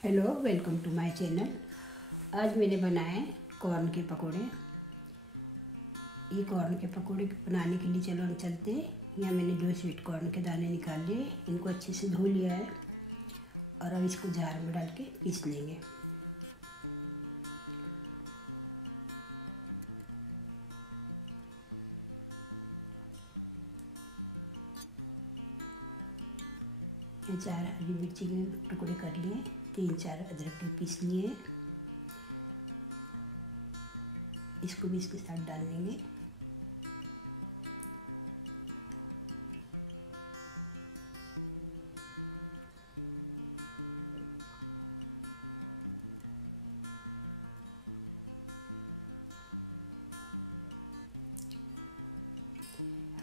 Hello, welcome to my channel. आज मैंने बनाए कॉर्न के पकोड़े। ये कॉर्न के पकोड़े बनाने के लिए चलो हम चलते हैं। यहाँ मैंने दो स्वीट कॉर्न के दाने निकाल लिए, इनको अच्छे से धो लिया है और अब इसको जार में डाल के पीस लेंगे। यहाँ 4 हरी मिर्ची के टुकड़े कर लिए, 3-4 अदरक के पीस लिए, इसको भी इसके साथ डाल देंगे।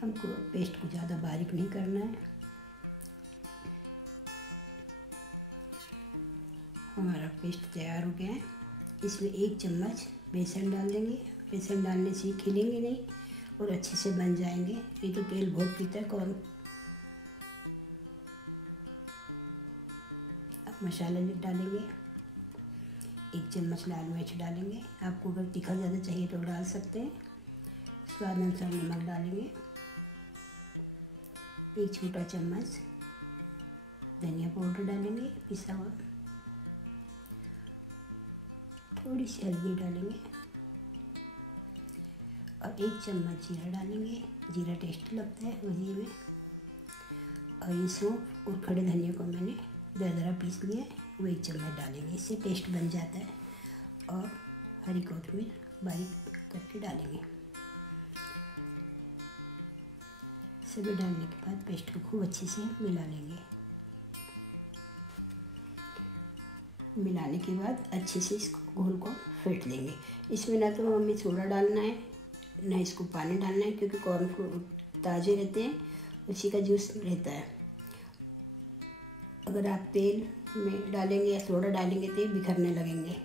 हमको पेस्ट को ज़्यादा बारीक नहीं करना है। हमारा पेस्ट तैयार हो गया है। इसमें 1 चम्मच बेसन डाल देंगे। बेसन डालने से खिलेंगे नहीं और अच्छे से बन जाएंगे। ये तो तेल बहुत पीता है कॉर्न। अब मसाला डालेंगे। 1 चम्मच लाल मिर्च डालेंगे। आपको अगर तीखा ज़्यादा चाहिए तो डाल सकते हैं। स्वाद अनुसार नमक डालेंगे। 1 छोटा चम्मच धनिया पाउडर डालेंगे पिसा हुआ। थोड़ी सी हल्दी डालेंगे और 1 चम्मच जीरा डालेंगे। जीरा टेस्टी लगता है भुजिए में। और ये सौंफ और खड़े धनिया को मैंने दरदरा पीस लिया है, वो 1 चम्मच डालेंगे। इससे टेस्ट बन जाता है। और हरी कोतमीर बारीक करके डालेंगे। सभी डालने के बाद पेस्ट को खूब अच्छे से मिला लेंगे। मिलाने के बाद अच्छे से इसको घोल को फेंट लेंगे। इसमें ना तो हमें सोडा डालना है ना इसको पानी डालना है, क्योंकि कॉर्न ताज़े रहते हैं, उसी का जूस रहता है। अगर आप तेल में डालेंगे या सोडा डालेंगे तो बिखरने लगेंगे।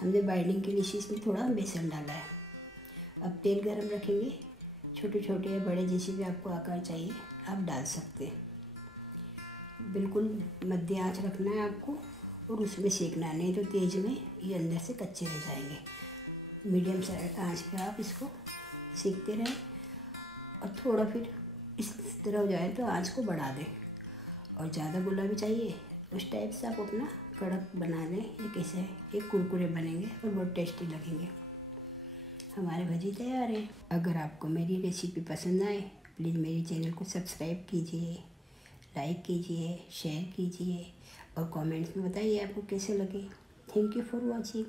हमने बाइंडिंग के लिए इसमें थोड़ा बेसन डाला है। अब तेल गरम रखेंगे। छोटे छोटे या बड़े जैसे भी आपको आकार चाहिए आप डाल सकते हैं। बिल्कुल मध्य आंच रखना है आपको और उसमें सेकना नहीं तो तेज़ में ये अंदर से कच्चे रह जाएंगे। मीडियम साइड आंच पे आप इसको सेकते रहें और थोड़ा फिर इस तरह हो जाए तो आंच को बढ़ा दें। और ज़्यादा गुलाबी चाहिए उस टाइप से आप अपना कड़क बना लें। ये कैसे एक कुरकुरे बनेंगे और बहुत टेस्टी लगेंगे। हमारे भजी तैयार है। अगर आपको मेरी रेसिपी पसंद आए प्लीज़ मेरे चैनल को सब्सक्राइब कीजिए, लाइक कीजिए, शेयर कीजिए और कमेंट्स में बताइए आपको कैसे लगे। Thank you for watching.